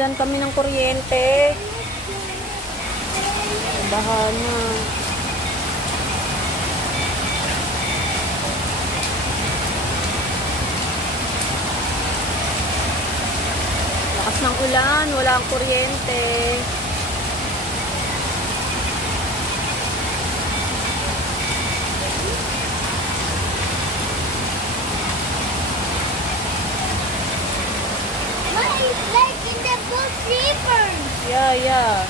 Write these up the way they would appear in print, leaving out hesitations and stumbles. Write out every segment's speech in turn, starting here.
nawalan kami ng kuryente. Baha na. Lakas ng ulan, wala ang kuryente. Like in the book Sleepers. Yeah.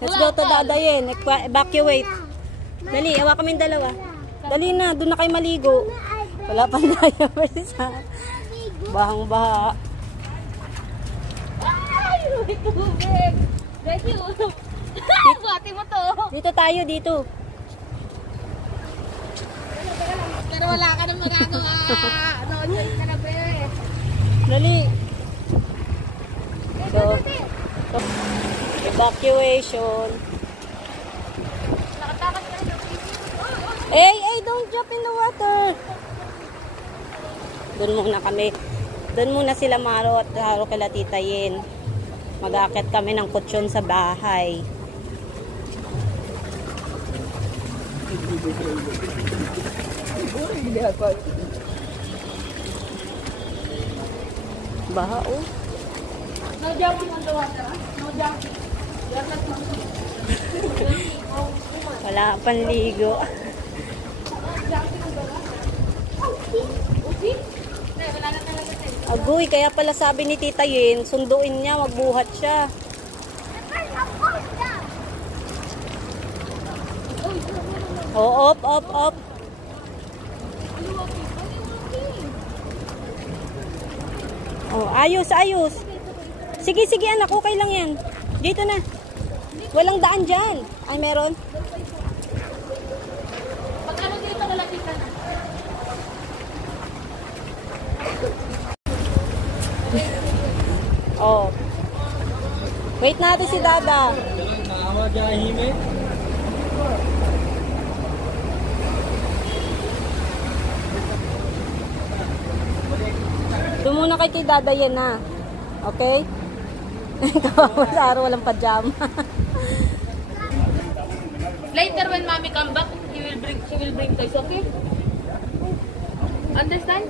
Let's go to Dadayin. Evacuate. Dali, awa kaming dalawa. Dali na, doon na kayo maligo. Wala pang daya. Bahang-baha. Ay, may tubig. Thank you. Buhati mo to. Dito tayo, dito. Pero wala ka nang magagawa. Enjoy ka na, be. Dali. So, evacuation. Hey, don't jump in the water. Doon muna kami. Doon muna sila Maro at Haro kila Tita Yen. Mag-aakit kami ng kutsyon sa bahay. Baha, oh. No jumping on the water, ha? No jumping. Wala panligo. Agoy, kaya pala sabi ni Tita Yen, sunduin niya, magbuhat siya. Oh, up. Oh, ayos. Sige anak, okay lang yan. Dito na. Walang daan dyan. Ay, meron? Pag ano dito, malapit ka na. Oh. Wait natin si Dada. Doon muna kay Dada yan na. Okay? Kawawa sa araw, walang pajama. Later when mommy come back, she will bring toys, okay? Understand?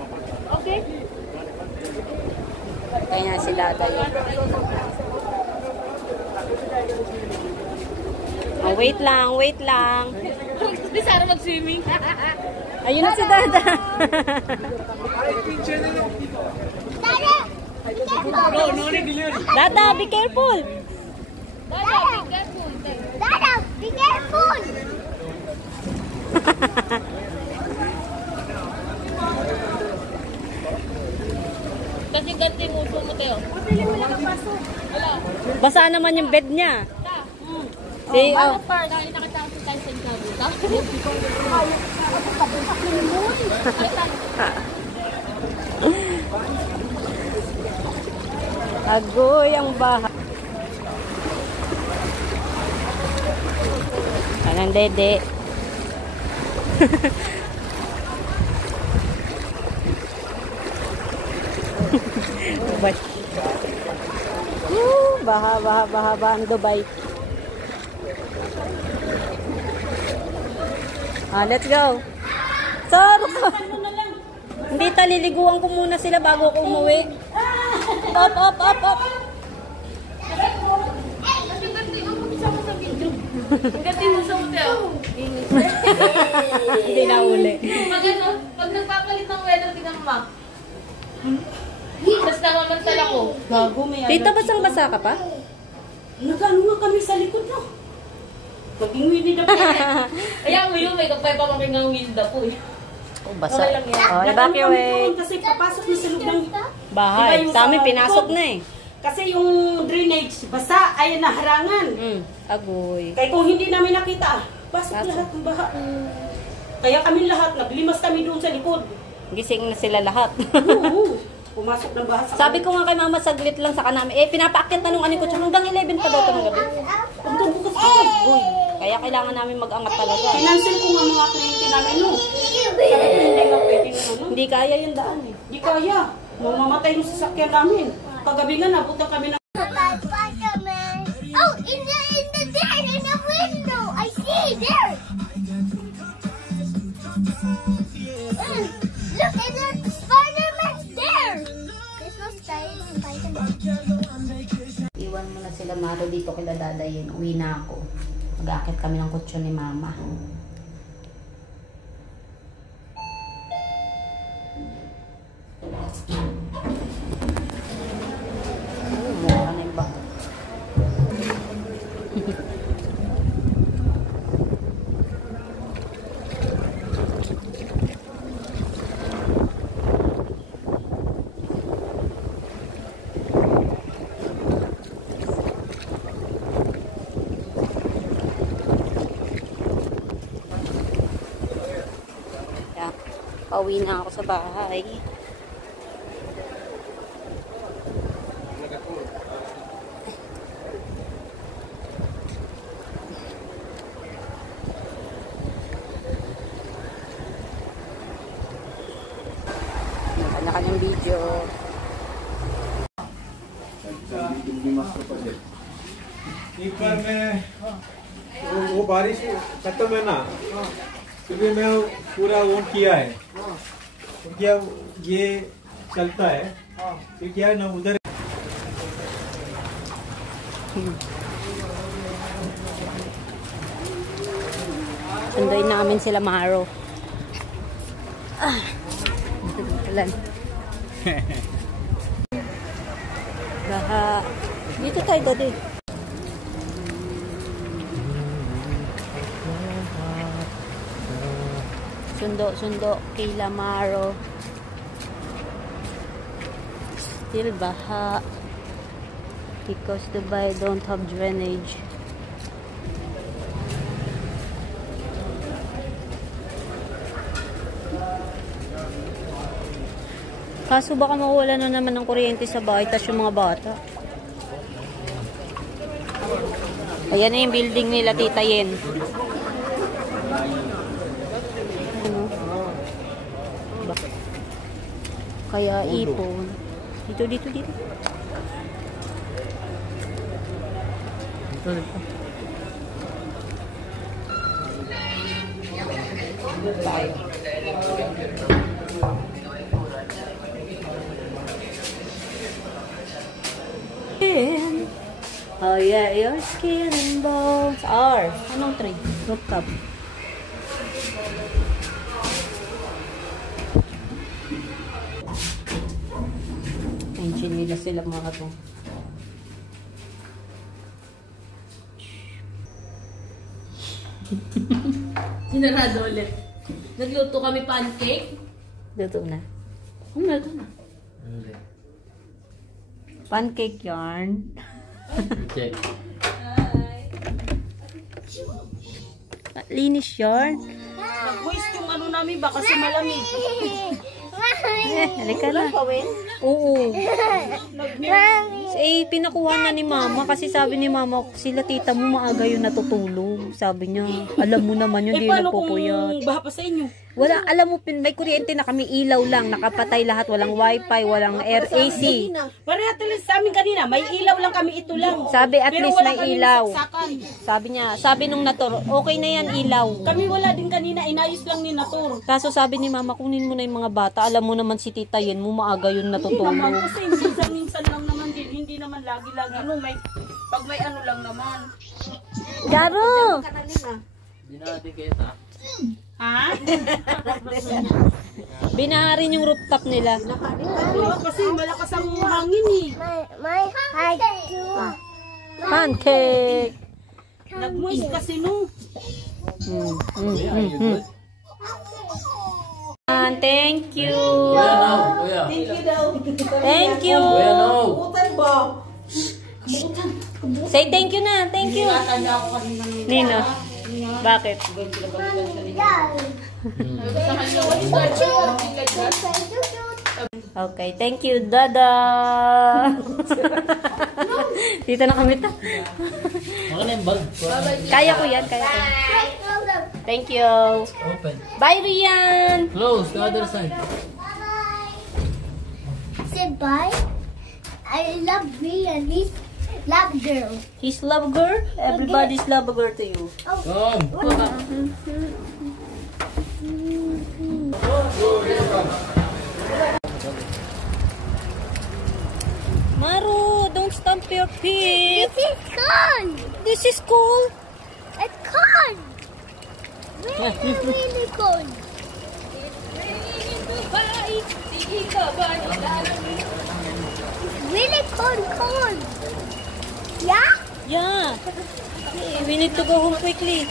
Okay? Kaya si Dada yun. Oh, wait lang. Di Sarah mag-swimming. Ayun na si Dada. Dada, be careful. Dada, be careful. Kasi ganti mo uso mo tayo. Pili mo lang ang baso. Wala. Basa naman yung bed niya. Si, oh. Dahil nakita ko si Tyson Kabuta. Agoy ang bahay. Kanang dede. Baha ang Dubai. Let's go. Sir! Hindi taliliguan ko muna sila bago ko umuwi. Up. Ang gati mo sa hotel. Hindi na uli. Pag nagpapalit ng weather, tingnan mo, ma. Tapos namamantala ko. Tita, basang-basa ka pa? Nagano nga kami sa likod, no? Maging windy na po. Kaya mo yun, may kapay pa making ang winda po. Oh, basa. Okay lang yan. Oh, evacuate. Kasi papasok na sa loob ng Bahay. Sa amin, pinasok na eh. Kasi yung drainage, basa, ay naharangan. Agoy. Kaya kung hindi namin nakita, pasok lahat ng baha. Kaya kami lahat, naglimas kami doon sa likod. Gising na sila lahat. Oo, pumasok ng baha sa Sabi ko nga kay mama, saglit lang sa kanami. Pinapaakyat na nung aning kutsa. Hanggang 11 pa daw ito ng gabi. hanggang bukas ako. Agoy. Kaya kailangan namin mag-angat talaga. Kinansel ko nga mga kliyente namin, no? Sabi ko, hindi nga pwede ano. Hindi kaya yung daan eh. Hindi kaya. Mamamatay yung sasakyan namin. Kagabi nga, nabutan kami ng... Spider-Man. Oh, in the window. I see there. Look, and the Spider-Man's there. There's no Spider-Man. Iwan mo na sila Maro dito kila dadayin. Uwi na ako. Mag-aakit kami ng kutsyon ni mama. Mukha na yung baka. Pauwi na ako sa bahay. Kanya-kanyang video. एक बार मैं वो बारिश खत्म है ना, तो फिर मैं पूरा वो किया है, तो क्या ये चलता है, तो क्या ना उधर Sunduin namin sila Maro. Alam. Baha. Dito tayo dati. Sundo kay Lamaro. Still baha. Because Dubai don't have drainage. Kaso baka mawala na naman ng kuryente sa bahay, tas yung mga bata. Ayan na yung building nila, Tita Yen. Ano? Kaya ipon. Dito. Tayo. Oh yeah, your skin and bones are. Anong tree? Rooftop. Engine nila sila mga to. Sinarado ulit. Nagluto kami pancake. Luto na. Luto na. Pancake yarn. Okay. Linis yarn. Nag-waste yung ano namin ba kasi malamig. Halika na. Oo. Pinakuha na ni mama kasi sabi ni mama, sila tita mo maaga yung natutulog. Sabi niya, alam mo naman yun, di paano nagpupuyat. kung baha pa sa inyo? Wala, alam mo, may kuryente na kami, ilaw lang, nakapatay lahat, walang wifi, walang air AC. Pareha talaga sa amin kanina, may ilaw lang kami, ito lang. Sabi at Pero least wala may kaming ilaw. saksakan. Sabi niya, sabi nung Nator, okay na yan ilaw. Kami wala din kanina, inayos lang ni Natur. Kaso sabi ni mama, kunin mo na yung mga bata, alam mo naman si tita Yen mo, maaga yun Naman natutulog. kasi minsan lang naman din, hindi naman lagi-lagi. No, pag may ano lang naman. Gabo! Di na natin kayo ta. Ha? Binaharin yung rooftop nila. Oo, kasi malakas ang hangin eh. My heart too. Pancake! Nag-moist kasi no. Thank you! Kuya, no. Kuya. Thank you daw. Thank you! Kuya, no. Butan ba? Kamutan. Say thank you na. Thank you. Tanda ako kanina. Nino. Bakit? Okay, thank you, Dada. Dito na kami ta. Okay na yung bag. Kaya ko yan, kaya ko. Thank you. Open. Bye, Rian. Close, the other side. Say bye. I love Rian. He's love girl. He's love girl. Everybody's love girl to you. Come. Maru, don't stomp your feet. This is cold. This is cool. It's cold. Really, really cold. Really cold, cold. Yeah? Yeah. Hey, we need to go home quickly.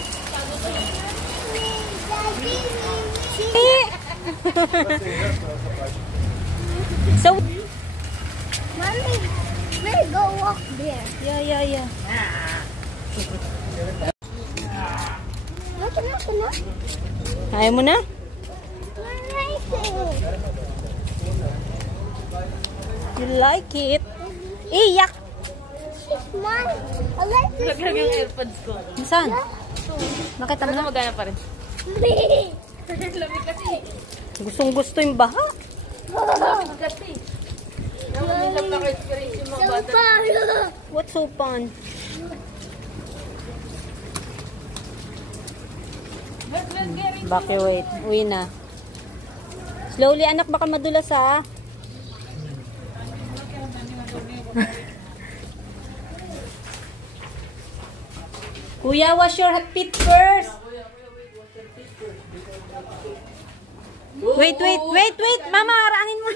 So, Mommy, we'll go walk there. yeah. Look. Ayaw mo na? You like it? Iyak! Mom, I like this. Laglag yung airpods ko. Saan? Nakita mo Ano na? magana pa rin? Lamig kasi. Gustong gusto yung baha. Kasi. Nila pa-experience yung mga So bata. far. What's so fun? Evacuate. Uwi na. Slowly, anak. Baka madulas, ha? Kuya, wash your feet first. Wait. Mama, harangin mo.